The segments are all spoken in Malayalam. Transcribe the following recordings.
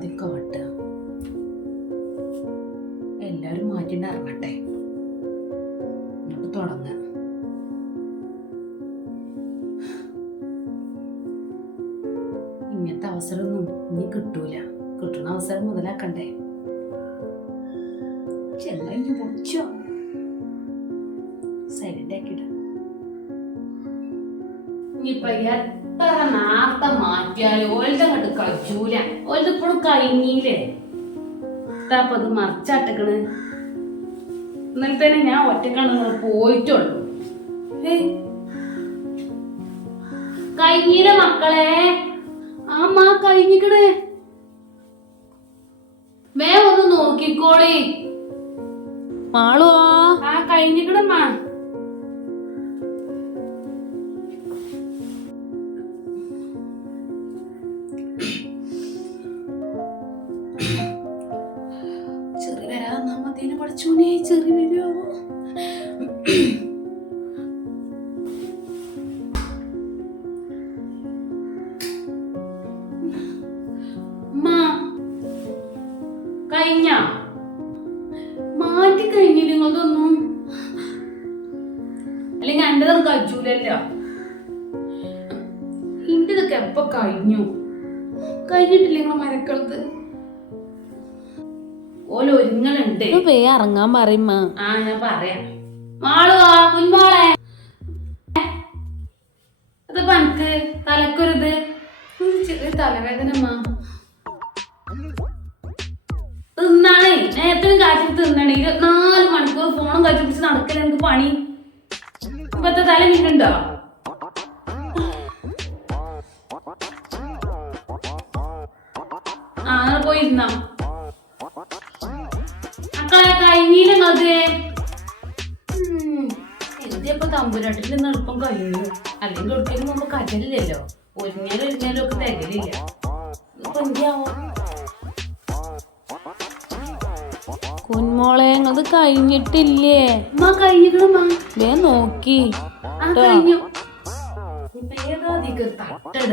പടം പോയി ആദ്യം കാട്ടുക എല്ലാരും മാറ്റിണ്ട് ഇറങ്ങട്ടെ. എന്നിട്ട് തുടങ്ങാം. ഇങ്ങനത്തെ അവസരമൊന്നും ഇനി കിട്ടൂല. കിട്ടുന്ന അവസരം മുതലാക്കണ്ടേ. ചെല്ലാം പൊടിച്ചോ സൈലന്റ് ആക്കിട ഇനിയിപ്പൊ എത്ര നാർത്ത മാറ്റിയാലും ഓൽടെ കണ്ട് കജൂല ഓൽത് ഇപ്പോഴും കഴിഞ്ഞില്ലേ ഇതാപ്പ അത് മറിച്ചട്ടക്കണ്. ഇന്നലെ തന്നെ ഞാൻ ഒറ്റക്കാണ് പോയിട്ടുള്ളൂ. കഴിഞ്ഞില്ല മക്കളെ. അമ്മ കഴിഞ്ഞിക്കണേ കഴിഞ്ഞിക്കണ് വേ ഒന്ന് നോക്കിക്കോളി. മാളുവാ ആ കഴിഞ്ഞിക്കണമ്മാ കഴിച്ചൂലല്ലോ ഇന്റേതൊക്കെ എപ്പോ കഴിഞ്ഞു? കഴിഞ്ഞിട്ടില്ല നിങ്ങളെ മരക്കളത്ത് ഓല ഒരുങ്ങളുണ്ട് വേ ഇറങ്ങാൻ പറയുമ്മ ആ ഞാൻ പറയാം. മാളുവാ കുഞ്ഞോളെ അത് പനക്ക് തലക്കൊരുത് ചെറിയ തലവേദന അമ്മ തിന്നാണേ. നേരത്തെ കാശി തിന്നണേ. ഇരുപത്തിനാല് മണിക്കൂർ ഫോണും കാച്ചു പിടിച്ച് നടക്കല എനിക്ക് പണി? ഇപ്പത്തെ തല നിന്നുണ്ടോ? നിന്ന് എളുപ്പം കഴിഞ്ഞു. അല്ലെങ്കിൽ ഒരിക്കലും മുമ്പ് കജലില്ലല്ലോ ഒരുങ്ങാലും ഒരുങ്ങാലും ഒക്കെ തകലില്ല. ഇപ്പൊ എന്തിയാവോ കുഞ്ഞോളെ അത് കഴിഞ്ഞിട്ടില്ലേ? വേ നോക്കി. തട്ടട?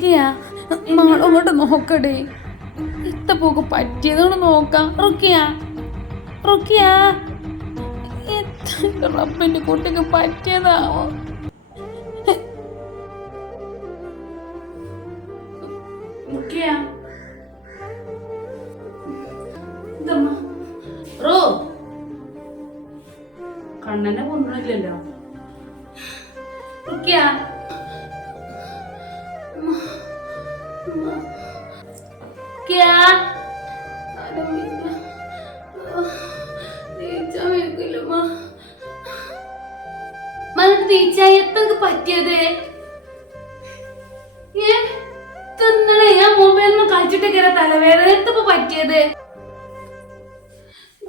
റുക്കിയ മാളു അങ്ങോട്ട് നോക്കടേ. ഇത്ത പോക്ക് പറ്റിയതോട് നോക്കാം. റുക്കിയ? റുക്കിയ? എത്ര റബ്ബിന്റെ കുട്ടിക്ക് പറ്റിയതാവോ? റുക്കിയ. റോ. കണ്ണനെ കൊണ്ടുവരില്ലല്ലോ റുക്കിയ. മനക്ക് നീച്ചാൻ എത്ര പറ്റിയത്? തിന്നണേ ഞാൻ മൊബൈൽ പൊടിച്ചിട്ടൊക്കെ തലവേദന. എന്തപ്പോ പറ്റിയത്?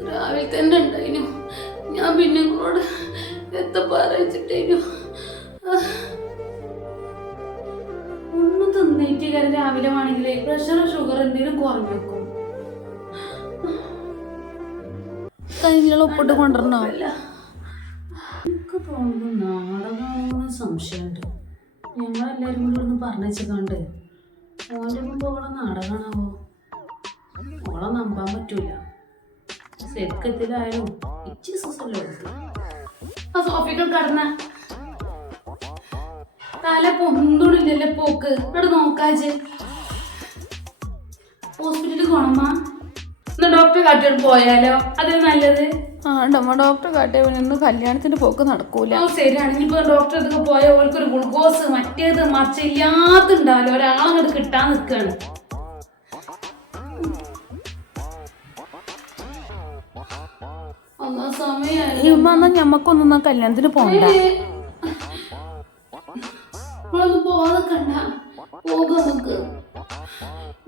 രാവിലെ തന്നെ ഉണ്ടായിനു. ഞാൻ പിന്നെ കൂടെ എത്ത പറയിച്ചിട്ടേനു ഒന്നും തിന്നിട്ട് രാവിലെ ആണെങ്കിൽ പ്രഷർ ഷുഗർ എന്തെങ്കിലും കുറഞ്ഞേക്കും കയ്യിലുള്ള ഉപ്പിട്ട് കൊണ്ടുവരണോ? എനിക്ക് തോന്നുന്നു നാടകമാണെന്ന് സംശയമുണ്ട്. ഞങ്ങളെല്ലാവരും കൂടി ഒന്ന് പറഞ്ഞുവെച്ചിട്ടുണ്ട് ഓന്റെ മുമ്പ് അവളെ നാടകമാണാവോ? ഓളെ നമ്പാൻ പറ്റൂല. ശരിക്കത്തിലായാലും ഇച്ചി സുസല്ലോ ആ സോഫിക്കൽ കടന്ന. തല പൊന്തുണില്ലല്ലേ പോക്ക് ഇവിടെ നോക്കാച്ച് ഹോസ്പിറ്റലിൽ പോണമ്മ എന്നാ ഡോക്ടറെ കാട്ടിയോട് പോയാലോ? അതേ നല്ലത്. ആണ്ടമ്മ ഡോക്ടറെ കാട്ടിയ ഇന്ന് കല്യാണത്തിന്റെ പോക്ക് നടക്കൂല. ഓ ശരിയാണ്. ഇനിയിപ്പോ ഡോക്ടറെ അടുത്ത് പോയ ഓൾക്കൊരു ഗ്ലൂക്കോസ് മറ്റേത് മറിച്ച് ഇല്ലാത്തുണ്ടാവില്ല ഒരാളങ്ങോട്ട് കിട്ടാൻ ഇമ്മ എന്നാ ഞമ്മക്കൊന്നും കല്യാണത്തിന് പോണ്ട. നമ്മളൊന്നും പോവാതെ കണ്ട പോക നമുക്ക്.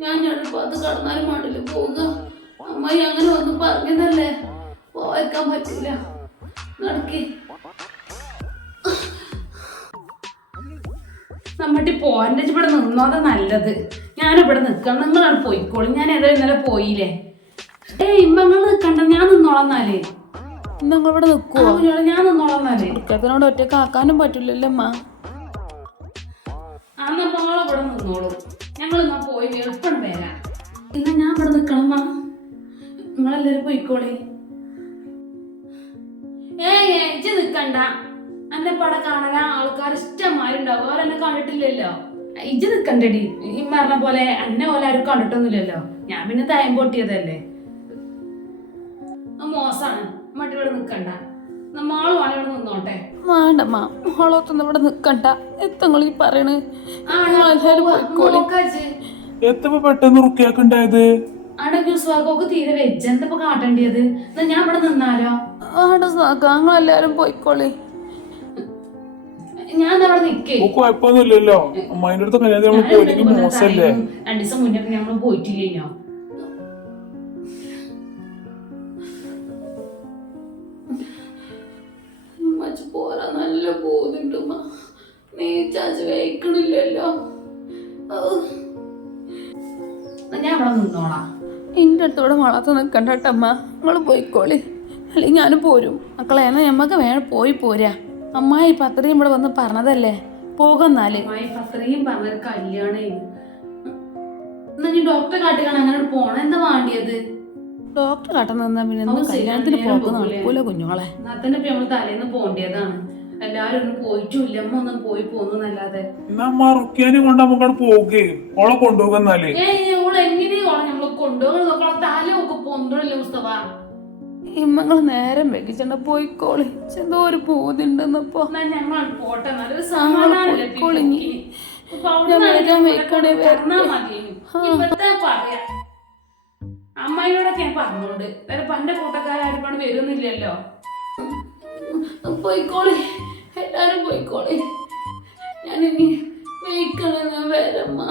ഞാൻ ഞടുപ്പാത്ത് കടന്നാലും പാടില്ല പോക. അമ്മായി അങ്ങനെ ഒന്ന് പറഞ്ഞതല്ലേ? പോയേക്കാൻ പറ്റില്ല. നടക്കി. നമ്മട്ടി പോവാന്റെ ഇവിടെ നിന്നോതാ നല്ലത്. ഞാനിവിടെ നിൽക്കണം. നിങ്ങളാണ് പോയിക്കോളും. ഞാൻ ഏതായാലും ഇന്നലെ പോയില്ലേ? ഏയ് ഇമ്മങ്ങൾ നിൽക്കണ്ട. ഞാൻ നിന്നോളന്നാലേ നിങ്ങൾ ഇവിടെ നിൽക്കുവോ? ഞാൻ നിന്നോളന്നാലേ ഒറ്റക്കാക്കാനും പറ്റില്ലല്ലോ അമ്മ ആ നമ്മളെ ഇവിടെ നിന്നോളൂ. ഞങ്ങൾ എന്നാ പോയി എളുപ്പം വരാം. ഇന്ന് ഞാൻ ഇവിടെ നിൽക്കണം മാ. നിങ്ങളെല്ലാരും പോയിക്കോളി. ഏ ഏജ് നിക്കണ്ട. എന്നെ പട കാണാൻ ആൾക്കാർ ഇഷ്ടമാരുണ്ടാവും. അവരെന്നെ കണ്ടിട്ടില്ലല്ലോ. ഇജ്ജ് നിക്കണ്ടടി. ഈ പറഞ്ഞ പോലെ എന്നെ പോലെ ആരും കണ്ടിട്ടൊന്നുമില്ലല്ലോ. ഞാൻ പിന്നെ തയം പൊട്ടിയതല്ലേ. മോശാണ്. മട്ടി നിൽക്കണ്ട നിക്കണ്ട. നമ്മളും ആണ് ഇവിടെ നിന്നോട്ടെ. വേണ്ടമ്മ മോളത്തൊന്നും ഇവിടെ നിക്കണ്ട. എത്തങ്ങൾ ഈ പറയണ്. ആ നിങ്ങളെല്ലാരും പോയിക്കോളി. നോക്കാച്ചേ എത്തപ്പോ പെട്ടെന്ന് റുക്കിയാക്കുണ്ടായത് അവിടെ തീരെ വെജ് എന്തപ്പോ കാട്ടേണ്ടിയത്? എന്നാ ഞാൻ ഇവിടെ നിന്നാലോ? ആടെ സാക്കാം നിങ്ങളെല്ലാരും പോയിക്കോളി. ഞാൻ അവിടെ നിക്കേ. കുഴപ്പമൊന്നുമില്ലല്ലോ. അമ്മായിന്റെ അടുത്ത് മോശമല്ലേ? രണ്ടു ദിവസം മുന്നേ നമ്മൾ പോയിട്ടില്ലേനോ നല്ല ബോധുണ്ട് നീ ചാച്ച വയ്ക്കണില്ലല്ലോ. ഞാൻ അവിടെ നിന്നോളാം. എന്റെ അടുത്തോടെ വളർത്ത് നിൽക്കണ്ട കേട്ടമ്മ നിങ്ങൾ പോയിക്കോളി. അല്ലെങ്കിൽ ഞാനും പോരും. മക്കളെ എന്നാ ഞമ്മക്ക് വേണം പോയി പോരാ. അമ്മായി ഇപ്പം അത്രയും ഇവിടെ വന്ന് പറഞ്ഞതല്ലേ? പോകുന്നാൽ അത്രയും പറഞ്ഞൊരു കല്യാണേ. എന്നാ ഡോക്ടറെ കാട്ടിക്കാണ് അങ്ങനെ പോണ. എന്താ വേണ്ടിയത്? ഡോക്ടർ കാട്ടം നിന്നാ പിന്നെ കല്യാണത്തിന് പോകുന്ന? നടക്കൂല കുഞ്ഞുങ്ങളെ. എന്നാ തന്നെ നമ്മൾ തലേന്ന് പോണ്ടിയതാണ്. എല്ലാരും ഒന്നും പോയിട്ടില്ല. അമ്മ ഒന്നും പോയി പോന്നല്ലാതെ കൊണ്ട് പോകേ ഓളെ കൊണ്ടുപോകുന്നാലേ ഏ ഓൾ എങ്ങനെയോളെ നമ്മൾ കൊണ്ടുപോകണം നോക്കണം തല ഒക്കെ മുസ്തഫ ഇമ്മങ്ങൾ നേരം വെക്കിച്ചണ്ട പോയിക്കോളി. എന്തോ ഒരു പൂതിണ്ടെന്നപ്പോ. എന്നാ ഞങ്ങൾ പോട്ടെ. നല്ലൊരു അവിടെ ഞാൻ പറഞ്ഞോണ്ട്. വേറെ പന്റെ കൂട്ടക്കാരും പണ്ട് വരുന്നില്ലല്ലോ. പോയിക്കോളി. എല്ലാരും പോയിക്കോളെ. ഞാനിനി വെയിക്കണ ഞാൻ വരമ്മ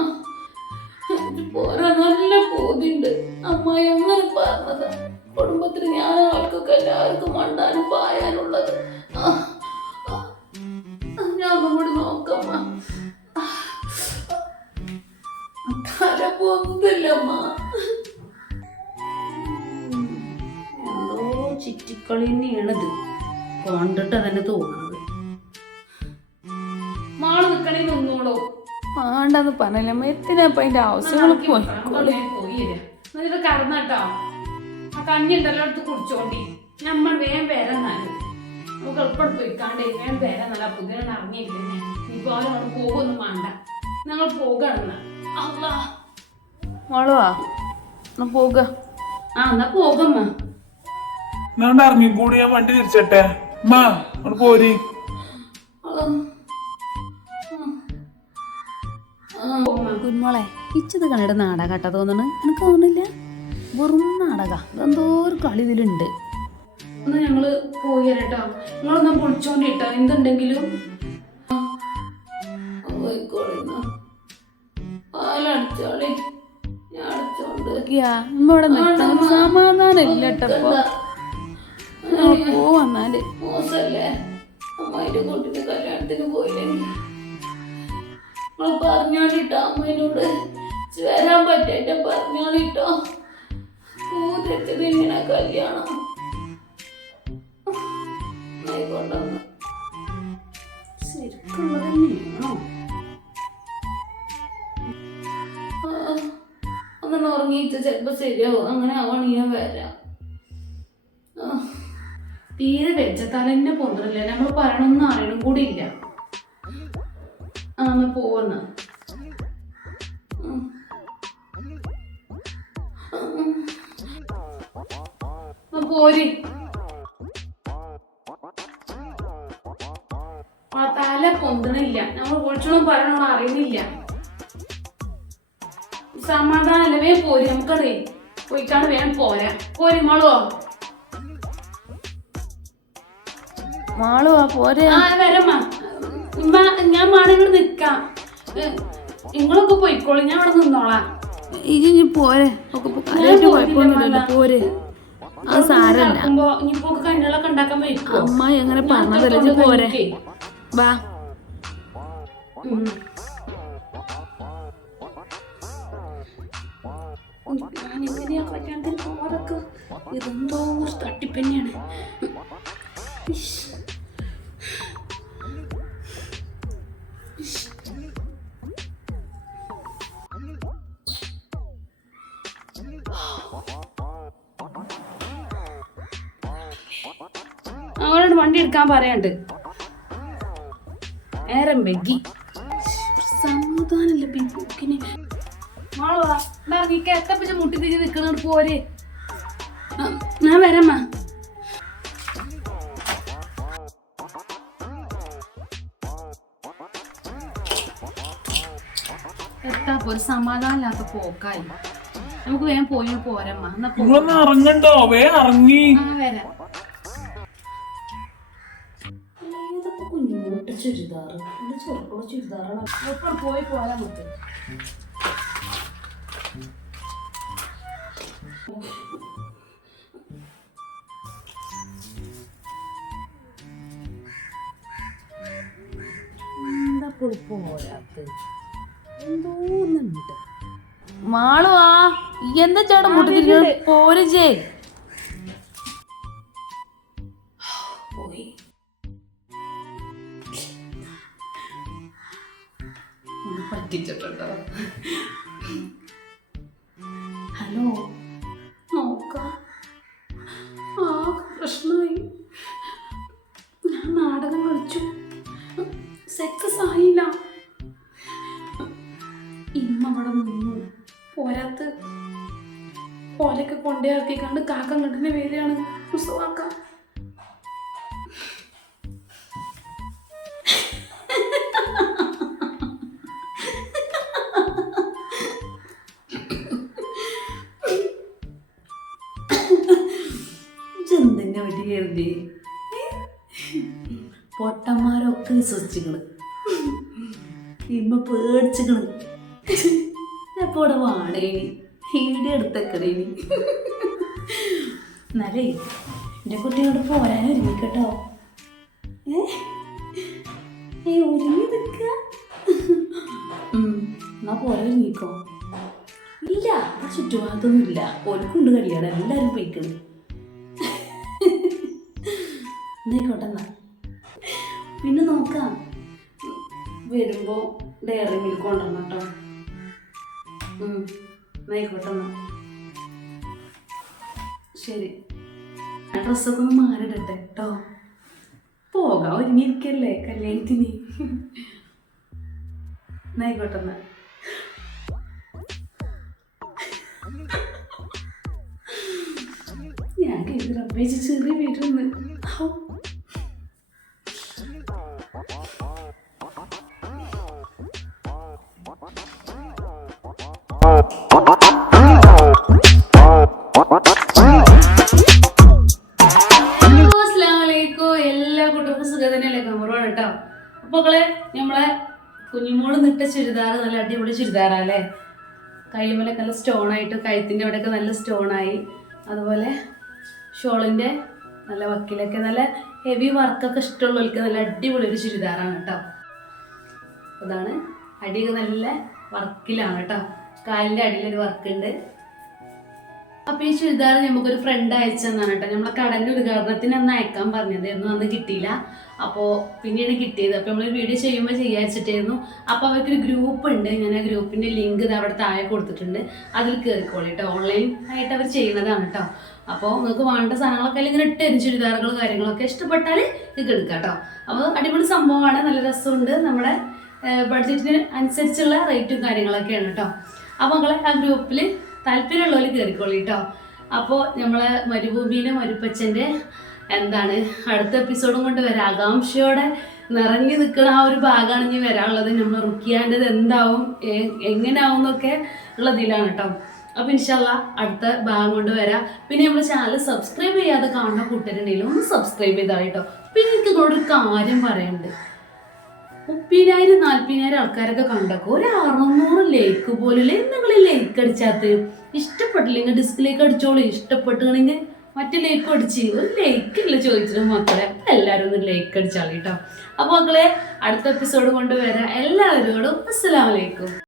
പോരാ നല്ല പോതിണ്ട് അമ്മായി അങ്ങനെ പറഞ്ഞത്. കുടുംബത്തിൽ ഞാൻ ആൾക്കൊക്കെ എല്ലാവർക്കും മണ്ടാനും പായാനുള്ളത്. ഞാൻ ഒന്നും നോക്കമ്മ. തല പൊന്തില്ലമ്മ എന്തോ കണ്ടിട്ട് തന്നെ തോന്നുന്നത് വേണ്ടെന്ന് പറഞ്ഞില്ല. എത്തിനപ്പം അതിന്റെ ആവശ്യങ്ങൾ പോയിക്കോളി എന്നിട്ട് കടന്നട്ടോ ആ കഞ്ഞി ഉണ്ടല്ലോ എടുത്ത് കുടിച്ചോണ്ടി. നമ്മൾ വേഗം വരെന്നാൽ നമുക്ക് എളുപ്പം പോയിക്കാണ്ട് വേഗം നല്ല പുതിയ അറിഞ്ഞില്ലേ ഇപ്പൊ അവരവിടെ പോകുമൊന്നും വേണ്ട. ഞങ്ങൾ പോകണം അല്ലാ മോളുവാ എന്നാ പോക ആ എന്നാ പോകമ്മ എന്നാണ്ട് ഇറങ്ങിക്കൂടി ഞാൻ വണ്ടി തിരിച്ചട്ടെ. അമ്മ അവിടെ പോരി. കുഞ്ഞോളെ ഇച്ചത് കണ്ടിട്ട് നാടകാട്ടാ തോന്നണ്. എനിക്ക് തോന്നുന്നില്ല. വെറും നാടക. എന്തോ ഒരു കളി ഇതിലുണ്ട്. എന്നാ ഞങ്ങൾ പോയി തരട്ടോ നിങ്ങളൊന്നും എന്തുണ്ടെങ്കിലും? അമ്മ ഇവിടെ നിൽക്കാൻ സമാധാനം ഇല്ലട്ടപ്പോ പോവന്നാൽ മോശല്ലേ? അമ്മായിന്റെ കുട്ടിന്റെ കല്യാണത്തിന് പോയില്ലെങ്കിൽ നിങ്ങൾ പറഞ്ഞാലിട്ടോ അമ്മേനോട്? വരാൻ പറ്റേറ്റ പറഞ്ഞോളിട്ടോ. ഇങ്ങനെ കല്യാണം. തന്നെയാണോ? അങ്ങനെ ഉറങ്ങിയിട്ട് ചിലപ്പോ ശരിയാവും. അങ്ങനെ ആവണെങ്കിൽ ഞാൻ വരാം. തീരെ വെച്ച തലന്റെ പൊന്തറില്ല നമ്മൾ പറയണമെന്ന് ആരും കൂടി ഇല്ല പോവന്ന പോരി ആ തല പൊന്തണില്ല നമ്മൾ വിളിച്ചോളും പറയണോ അറിയുന്നില്ല സമാധാനല്ലേ വേഗം പോരി നമുക്കറിയേ പോയിക്കാണ് വേണം പോരാ പോരി മോളോ മാളുവാ പോരെ ആ വരമ്മ ഞാൻ മാണെങ്കിൽ നിക്കാം. നിങ്ങളൊക്കെ പോയിക്കോളൂ ഞാൻ അവിടെ നിന്നോളാം. ഇനി പോരെ. ഒക്കെ കുഴപ്പമൊന്നുമില്ലല്ലോ പോരെ. അത് സാരല്ല അമ്മ എങ്ങനെ പറഞ്ഞതല്ലേ പോരെ. വാ. ഇതെന്തോ തട്ടിപ്പന്നെയാണ്. അവനോട് വണ്ടി എടുക്കാൻ പറയാണ്ട്. നേരം വെഗി സമാധാനല്ല പിന്നെ മാളുവാ നീ എത്തപ്പിച്ച് മുട്ടി തിരിഞ്ഞ് പോരെ. ഞാൻ വരമ്മ എത്താ ഒരു സമാധാനമില്ലാത്ത പോക്കായി. നമുക്ക് വേഗം പോയി പോരമ്മ എന്നാ. വേഗം ഇറങ്ങണ്ടോ? വേ ഇറങ്ങി. ആ വരാം. കുഞ്ഞുമോട്ട് ചുരിദാറ് എന്റെ ചെറുക്കുള്ള ചുരിദാറാണ് എപ്പോൾ പോയി പോരാ നമുക്ക് എന്താ ഇപ്പോൾ പോരാത്ത് എന്തോന്നുണ്ട്? മാളുവാ എന്താ ചേട്ടാ മുട്ടി പോരജേ പോയി. പറ്റിച്ചിട്ടുണ്ടോ. ഹലോ. നോക്കാം. ആ പ്രശ്നമായി ഞാൻ നാടകം കളിച്ചു. സക്സസ് ആയില്ല. ഇമ്മ അവിടെ നിന്നു. പോരാത്ത് ഓലൊക്കെ കൊണ്ടേ ആക്കിക്കാണ്ട് കാക്ക കണ്ടിനെ വരികയാണ് പുസ്തകമാക്കാം കരുതി. പൊട്ടന്മാരൊക്കെ വിശ്വസിച്ചിക്കണ് ഇമ്മ പേടിച്ചിക്കണ്. അപ്പൊ ഇവിടെ വാടേനി ഈടെ എടുത്തേക്കണേനി എന്നാലേ എന്റെ കുട്ടിയോട് പോരാൻ ഒരുങ്ങിക്കട്ടോ. ഏ? ഒരുങ്ങി നിൽക്ക എന്നാ പോരാ ഒരുങ്ങിക്കോ. ഇല്ല ആ ചുറ്റുഭാഗത്തൊന്നും ഇല്ല ഓൽക്കുണ്ട് കഴിയാണ് എല്ലാവരും പോയിക്കണ്. എന്നായിക്കോട്ടെ എന്നാ പിന്നെ നോക്കാം. വരുമ്പോ ഡയറി മിൽക്ക് കൊണ്ടുവരണം കേട്ടോ. ആയിക്കോട്ടെ എന്നാ ശരി. ആ ഡ്രസ്സൊക്കെ ഒന്ന് മാറിയിടട്ടെ കേട്ടോ. പോകാം ഒരുങ്ങിയിരിക്കല്ലേ കല്യാണത്തിന്. ആയിക്കോട്ടെ എന്നാ ഞാൻ കരുതി റബ്ബേച്ച് ചെറിയ വീട്ടിൽ ഹൗ. കുഞ്ഞുമോൾ നിട്ട ചുരിദാർ നല്ല അടിപൊളി ചുരിദാറല്ലേ? കൈമലൊക്കെ നല്ല സ്റ്റോൺ ആയിട്ട് കഴുത്തിന്റെ അവിടെയൊക്കെ നല്ല സ്റ്റോൺ ആയി അതുപോലെ ഷോളിന്റെ നല്ല വക്കിലൊക്കെ നല്ല ഹെവി വർക്കൊക്കെ ഇഷ്ടമുള്ളവർക്ക് നല്ല അടിപൊളി ഒരു ചുരിദാറാണ് കേട്ടോ. അതാണ് അടിയൊക്കെ നല്ല വർക്കിലാണ് കേട്ടോ. കാലിന്റെ അടിയിലൊരു വർക്കുണ്ട്. അപ്പോൾ ഈ ചുരിദാർ നമുക്കൊരു ഫ്രണ്ട് അയച്ചു തന്നാണ് കേട്ടോ. നമ്മളെ കടലിന്റെ ഉദ്ഘാടനത്തിന് അന്ന് അയക്കാൻ പറഞ്ഞതായിരുന്നു അന്ന് കിട്ടിയില്ല. അപ്പോൾ പിന്നീട് കിട്ടിയത്. അപ്പോൾ നമ്മൾ വീഡിയോ ചെയ്യുമ്പോൾ ചെയ്യാച്ചിട്ടായിരുന്നു അപ്പോൾ അവർക്കൊരു ഗ്രൂപ്പ് ഉണ്ട്. ആ ഗ്രൂപ്പിന്റെ ലിങ്ക് അവിടെ താഴെ കൊടുത്തിട്ടുണ്ട്. അതിൽ കയറിക്കോളി കേട്ടോ ഓൺലൈൻ ആയിട്ട് അവർ ചെയ്യുന്നതാണ് കേട്ടോ അപ്പോൾ നിങ്ങൾക്ക് വേണ്ട സാധനങ്ങളൊക്കെ അല്ലെങ്കിൽ ഇങ്ങനെ ഇട്ട് തരും ചുരിദാറുകൾ കാര്യങ്ങളൊക്കെ ഇഷ്ടപ്പെട്ടാൽ ഇത് എടുക്കാം കേട്ടോ അപ്പോൾ അടിപൊളി സംഭവമാണ്. നല്ല രസമുണ്ട്. നമ്മുടെ ബഡ്ജറ്റിന് അനുസരിച്ചുള്ള റേറ്റും കാര്യങ്ങളൊക്കെയാണ് കേട്ടോ അപ്പോൾ നിങ്ങളെ ആ ഗ്രൂപ്പിൽ താല്പര്യമുള്ളവർ കയറിക്കോളി കേട്ടോ അപ്പോൾ നമ്മളെ മരുഭൂമിയിലെ മരുപ്പച്ചന്റെ എന്താണ് അടുത്ത എപ്പിസോഡും കൊണ്ട് വരാം. ആകാംക്ഷയോടെ നിറഞ്ഞു നിൽക്കുന്ന ആ ഒരു ഭാഗമാണ് ഇനി വരാനുള്ളത്. നമ്മൾ റുക്കിയാന്റെത് എന്താവും എങ്ങനെ എങ്ങനെയാവും എന്നൊക്കെ ഉള്ളതിലാണ് കേട്ടോ. അപ്പോൾ ഇൻഷല്ല അടുത്ത ഭാഗം കൊണ്ട് വരാം. പിന്നെ നമ്മുടെ ചാനൽ സബ്സ്ക്രൈബ് ചെയ്യാതെ കാണുന്ന കൂട്ടരുണ്ടെങ്കിലും ഒന്ന് സബ്സ്ക്രൈബ് ചെയ്താൽ കേട്ടോ. പിന്നെ എനിക്ക് നിങ്ങളോടൊരു കാര്യം പറയുന്നുണ്ട് മുപ്പതിനായിരം നാല്പതിനായിരം ആൾക്കാരൊക്കെ കണ്ടൊക്കെ ഒരു അറുന്നൂറ് ലേക്ക് പോലും നിങ്ങൾ ലേക്ക് അടിച്ചാത്ത ഇഷ്ടപ്പെട്ടില്ലെങ്കിൽ ഡിസ്കിലേക്ക് അടിച്ചോളൂ. ഇഷ്ടപ്പെട്ടുകയാണെങ്കിൽ മറ്റേ ലേക്ക് അടിച്ച്. ഒരു ലേക്ക് ഇല്ല ചോദിച്ചിട്ട് മക്കളെ. എല്ലാവരും ഒന്ന് ലേക്ക് അടിച്ചാളി കേട്ടോ അപ്പോൾ മക്കളെ അടുത്ത എപ്പിസോഡ് കൊണ്ടുവരാം എല്ലാവരോടും അസ്സലാമലൈക്കും